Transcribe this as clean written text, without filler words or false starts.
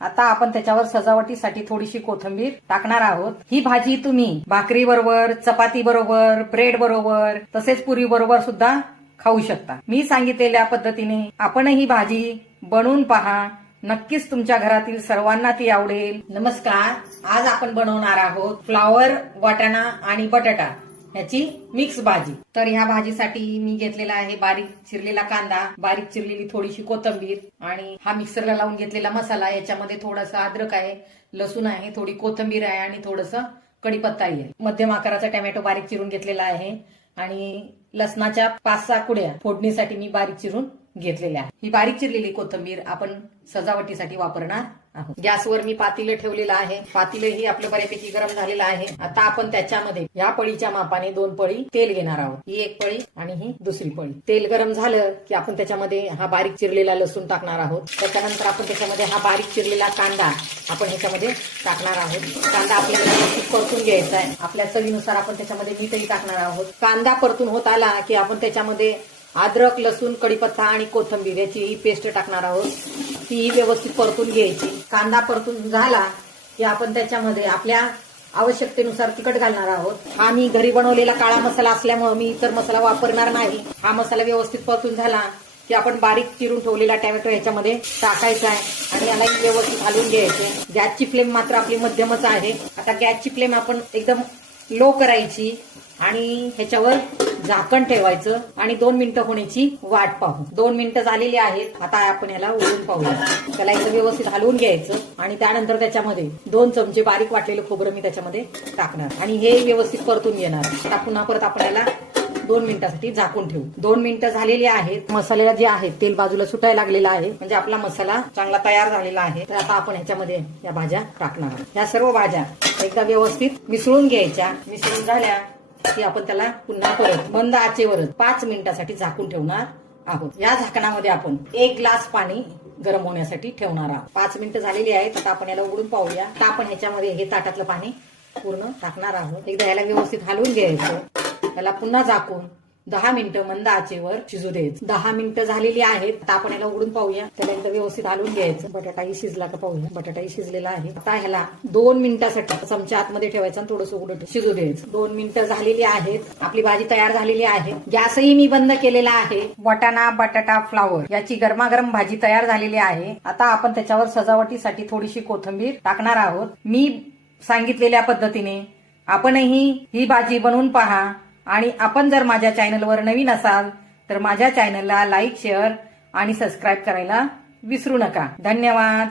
आता आपण त्याच्यावर सजावटीसाठी थोडीशी कोथिंबीर टाकणार आहोत। ही भाजी तुम्ही भाकरी बरोबर, चपाती बरोबर, ब्रेड बरोबर तसेच पुरी बरोबर सुद्धा खाऊ शकता। मी सांगितलेल्या पद्धतीने आपण ही भाजी बनवून पहा, नक्कीच तुमच्या घरातील सर्वांना ती आवडेल। नमस्कार, आज आपण बनवणार आहोत फ्लावर, वाटाणा आणि बटाटा याची मिक्स भाजी। तर ह्या भाजीसाठी मी घेतलेला आहे बारीक चिरलेला कांदा, बारीक चिरलेली थोडीशी कोथिंबीर आणि हा मिक्सरला लावून घेतलेला मसाला। याच्यामध्ये थोडासा अद्रक आहे, लसूण आहे, थोडी कोथिंबीर आहे आणि थोडंसं कढीपत्ता आहे। मध्यम आकाराचा टोमॅटो बारीक चिरून घेतलेला आहे आणि लसणाच्या 5-6 कुड्या फोडणीसाठी मी बारीक चिरून घेतलेल्या आहे। ही बारीक चिरलेली कोथिंबीर आपण सजावटीसाठी वापरणार आहोत। गॅसवर मी पातेलं ठेवलेलं आहे। पातेलंही आपलं बऱ्यापैकी गरम झालेलं आहे। आता आपण त्याच्यामध्ये या पळीच्या मापाने 2 पळी तेल घेणार आहोत। ही एक पळी आणि ही दुसरी पळी। तेल गरम झालं की आपण त्याच्यामध्ये हा बारीक चिरलेला लसूण टाकणार आहोत। त्याच्यानंतर आपण त्याच्यामध्ये हा बारीक चिरलेला कांदा आपण ह्याच्यामध्ये टाकणार आहोत। कांदा आपल्याला परतून घ्यायचा आहे। आपल्या चवीनुसार आपण त्याच्यामध्ये मीठही टाकणार आहोत। कांदा परतून होत आला की आपण त्याच्यामध्ये अद्रक, लसूण, कढीपत्ता आणि कोथिंबीर याची ही पेस्ट टाकणार आहोत। ती व्यवस्थित परतून घ्यायची। कांदा परतून झाला की आपण त्याच्यामध्ये आपल्या आवश्यकतेनुसार तिखट घालणार आहोत। हा मी घरी बनवलेला काळा मसाला असल्यामुळे मी इतर मसाला वापरणार नाही। हा मसाला व्यवस्थित परतून झाला की आपण बारीक चिरून ठेवलेला टोमॅटो ह्याच्यामध्ये टाकायचा आहे आणि याला व्यवस्थित हलवून घ्यायचे। गॅसची फ्लेम मात्र आपली मध्यमच आहे। आता गॅसची फ्लेम आपण एकदम लो करायची आणि ह्याच्यावर झाकण ठेवायचं आणि 2 मिनिटं होण्याची वाट पाहू। 2 मिनिटं झालेली आहेत। आता आपण याला उघडून पाहूया। त्याला एकदा व्यवस्थित हलवून घ्यायचं आणि त्यानंतर त्याच्यामध्ये 2 चमचे बारीक वाटलेलं खोबरं मी त्याच्यामध्ये टाकणार आणि हे व्यवस्थित परतून घेणार। आता पुन्हा परत आपण याला 2 मिनिटांसाठी झाकून ठेवू। 2 मिनिटं झालेली आहेत। मसाल्याला जे आहे तेल बाजूला सुटायला लागलेला आहे, म्हणजे आपला मसाला चांगला तयार झालेला आहे। तर आता आपण ह्याच्यामध्ये या भाज्या टाकणार आहोत। या सर्व भाज्या एकदा व्यवस्थित मिसळून घ्यायच्या। मिसळून झाल्या की आपण त्याला पुन्हा परत मंद आचेवर 5 मिनिटांसाठी झाकून ठेवणार आहोत। या झाकणामध्ये आपण 1 ग्लास पाणी गरम होण्यासाठी ठेवणार आहोत। 5 मिनिटं झालेली आहेत। आता आपण याला उघडून पाहूया। आता आपण ह्याच्यामध्ये हे ताटातलं पाणी पूर्ण टाकणार आहोत। एकदा याला व्यवस्थित हलवून घ्यायचं। त्याला पुन्हा झाकून 10 मिनिटं मंद आचेवर शिजू द्यायचं। 10 मिनिटं झालेली आहेत। आता आपण याला उघडून पाहूया। त्याला एकदा व्यवस्थित हलवून घ्यायचं। बटाटाही शिजला का पाहूया। बटाटाही शिजलेला आहे। आता ह्याला 2 मिनिटांसाठी चमचा आतमध्ये ठेवायचा आणि थोडंसं उघडं शिजू द्यायचं। 2 मिनिटं झालेली आहेत। आपली भाजी तयार झालेली आहे। गॅसही मी बंद केलेला आहे। वाटाणा, बटाटा, फ्लावर याची गरमागरम भाजी तयार झालेली आहे। आता आपण त्याच्यावर सजावटीसाठी थोडीशी कोथिंबीर टाकणार आहोत। मी सांगितलेल्या पद्धतीने आपणही ही भाजी बनवून पहा आणि आपण जर माझ्या चॅनलवर नवीन असाल तर माझ्या चॅनलला लाईक, शेअर आणि सबस्क्राईब करायला विसरू नका। धन्यवाद।